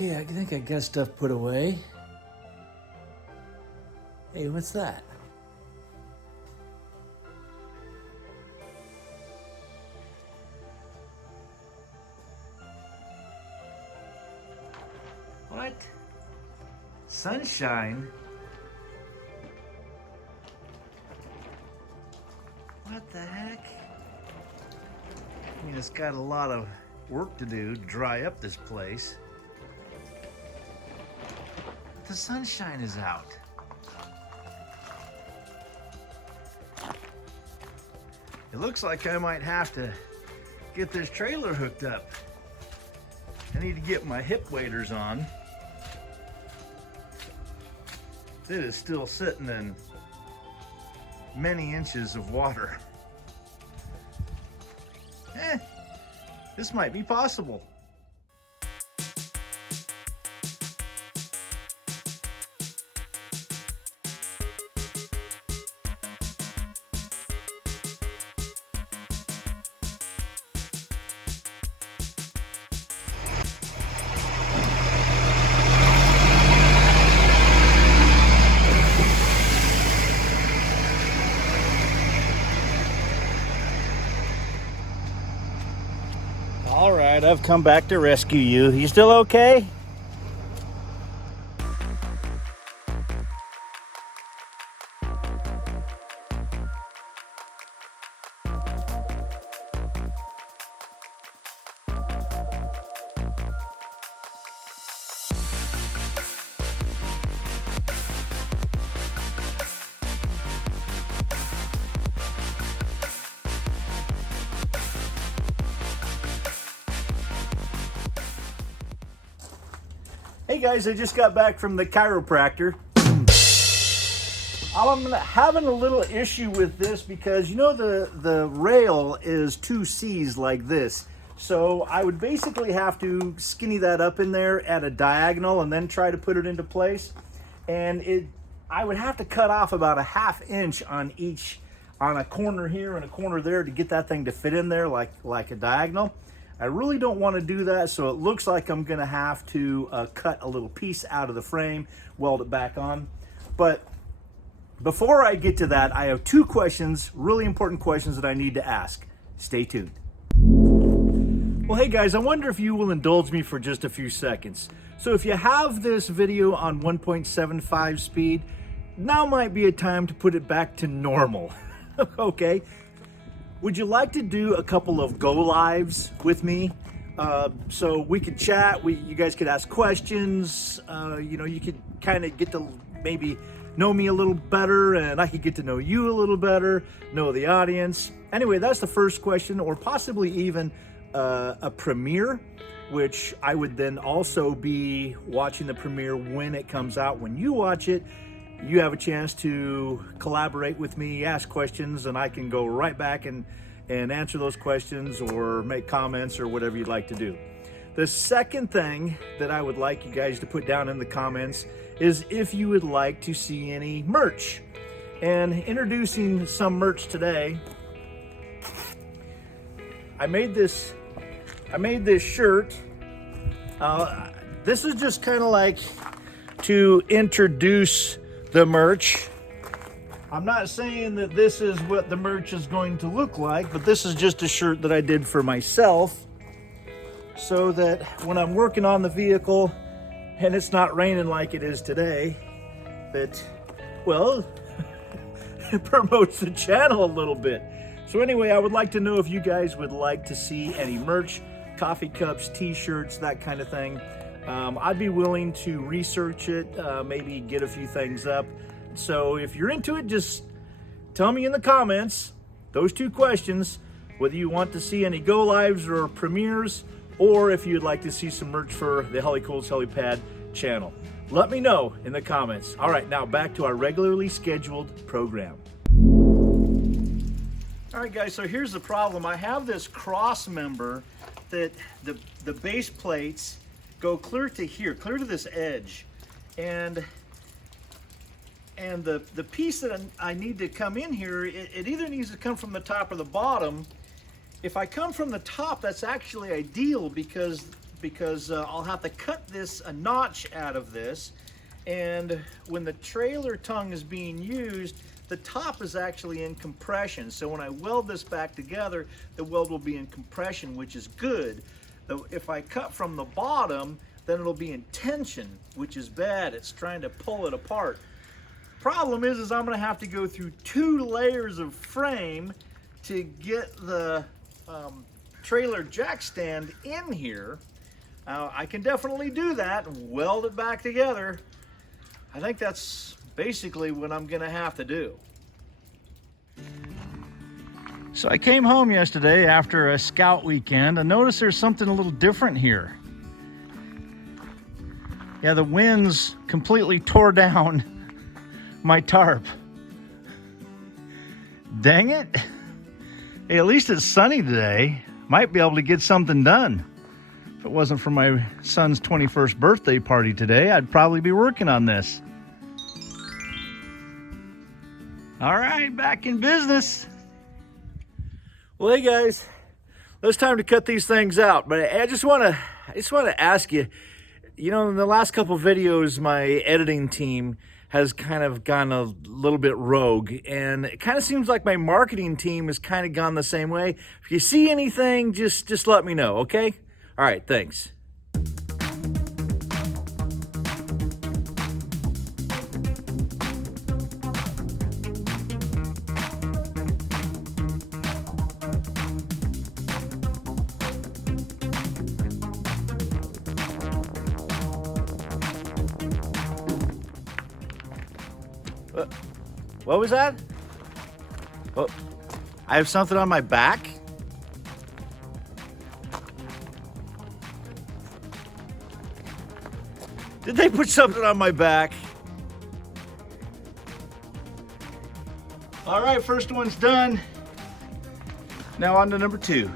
Okay, I think I got stuff put away. Hey, what's that? What? Sunshine? What the heck? I mean, it's got a lot of work to do to dry up this place. The sunshine is out. It looks like I might have to get this trailer hooked up. I need to get my hip waders on. It is still sitting in many inches of water. This might be possible. All right, I've come back to rescue you. You still okay? Hey guys, I just got back from the chiropractor. I'm having a little issue with this because, you know, the rail is 2 C's like this. So I would basically have to skinny that up in there at a diagonal and then try to put it into place. And I would have to cut off about a ½ inch on a corner here and a corner there to get that thing to fit in there like a diagonal. I really don't want to do that, so it looks like I'm going to have to cut a little piece out of the frame, weld it back on. But before I get to that, I have 2 questions, really important questions that I need to ask. Stay tuned. Well, hey guys, I wonder if you will indulge me for just a few seconds. So if you have this video on 1.75 speed, now might be a time to put it back to normal. Okay? Would you like to do a couple of go lives with me? So we could chat, you guys could ask questions, you know, you could kind of get to maybe know me a little better, and I could get to know you a little better, know the audience. Anyway, that's the first question, or possibly even a premiere, which I would then also be watching the premiere when it comes out. When you watch it, you have a chance to collaborate with me, ask questions, and I can go right back and answer those questions or make comments or whatever you'd like to do. The second thing that I would like you guys to put down in the comments is if you would like to see any merch. And introducing some merch today, I made this shirt. This is just kind of like to introduce the merch. I'm not saying that this is what the merch is going to look like, but this is just a shirt that I did for myself so that when I'm working on the vehicle and it's not raining like it is today, that, well, it promotes the channel a little bit. So anyway, I would like to know if you guys would like to see any merch, coffee cups, t-shirts, that kind of thing. I'd be willing to research it, maybe get a few things up. So if you're into it, just tell me in the comments those 2 questions, whether you want to see any go lives or premieres, or if you'd like to see some merch for the Helicool's Helipad channel. Let me know in the comments. All right, now back to our regularly scheduled program. All right, guys, so here's the problem. I have this cross member that the base plates go clear to here, clear to this edge. And the piece that I need to come in here, it either needs to come from the top or the bottom. If I come from the top, that's actually ideal because because I'll have to cut this a notch out of this, and when the trailer tongue is being used, the top is actually in compression. So when I weld this back together, the weld will be in compression, which is good. Though if I cut from the bottom, then it'll be in tension, which is bad. It's trying to pull it apart. Problem is I'm gonna have to go through 2 layers of frame to get the trailer jack stand in here. I can definitely do that and weld it back together. I think that's basically what I'm gonna have to do. So I came home yesterday after a scout weekend and noticed there's something a little different here. Yeah, the winds completely tore down my tarp. Dang it. Hey, at least it's sunny today. Might be able to get something done. If it wasn't for my son's 21st birthday party today, I'd probably be working on this. All right, back in business. Well, hey guys, it's time to cut these things out. But I just want to ask you, you know, in the last couple of videos, my editing team has kind of gone a little bit rogue, and it kind of seems like my marketing team has kind of gone the same way. If you see anything, just let me know, okay? All right, thanks. What was that? Oh, I have something on my back? Did they put something on my back? All right, first one's done. Now on to number 2.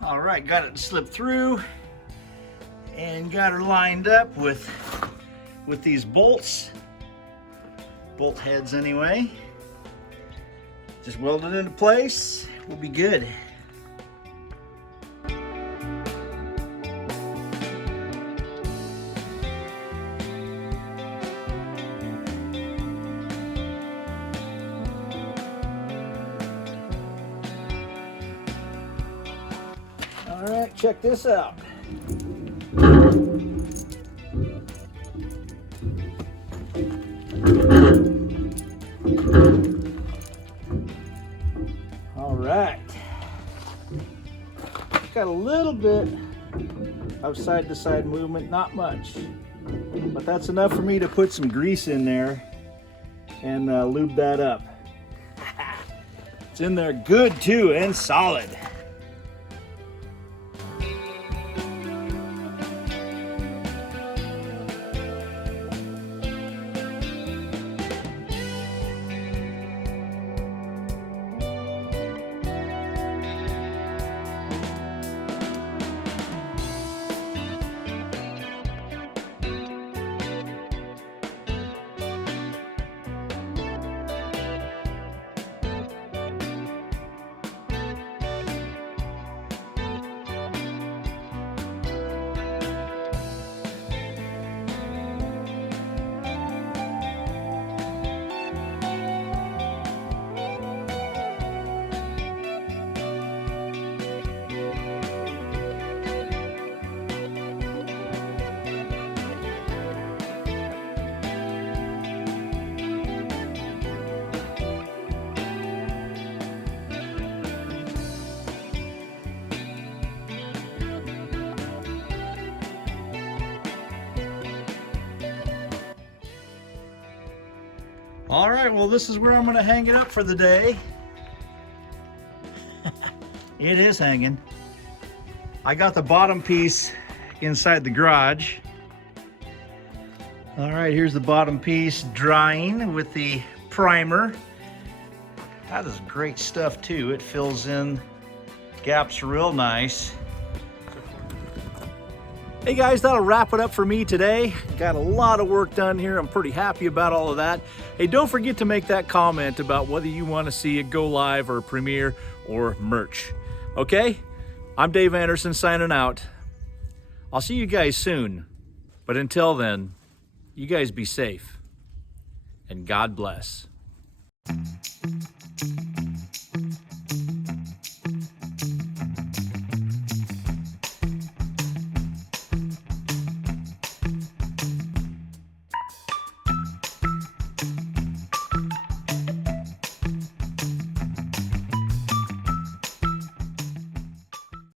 All right, got it slipped through and got her lined up with these bolts, bolt heads anyway. Just weld it into place, we'll be good. All right, check this out. All right. Got a little bit of side-to-side movement, not much. But that's enough for me to put some grease in there and lube that up. It's in there good too and solid. All right, well, this is where I'm gonna hang it up for the day. It is hanging. I got the bottom piece inside the garage. All right, here's the bottom piece drying with the primer. That is great stuff too. It fills in gaps real nice. Hey guys, that'll wrap it up for me today. Got a lot of work done here. I'm pretty happy about all of that. Hey, don't forget to make that comment about whether you want to see it go live or premiere or merch. Okay? I'm Dave Anderson signing out. I'll see you guys soon. But until then, you guys be safe and God bless.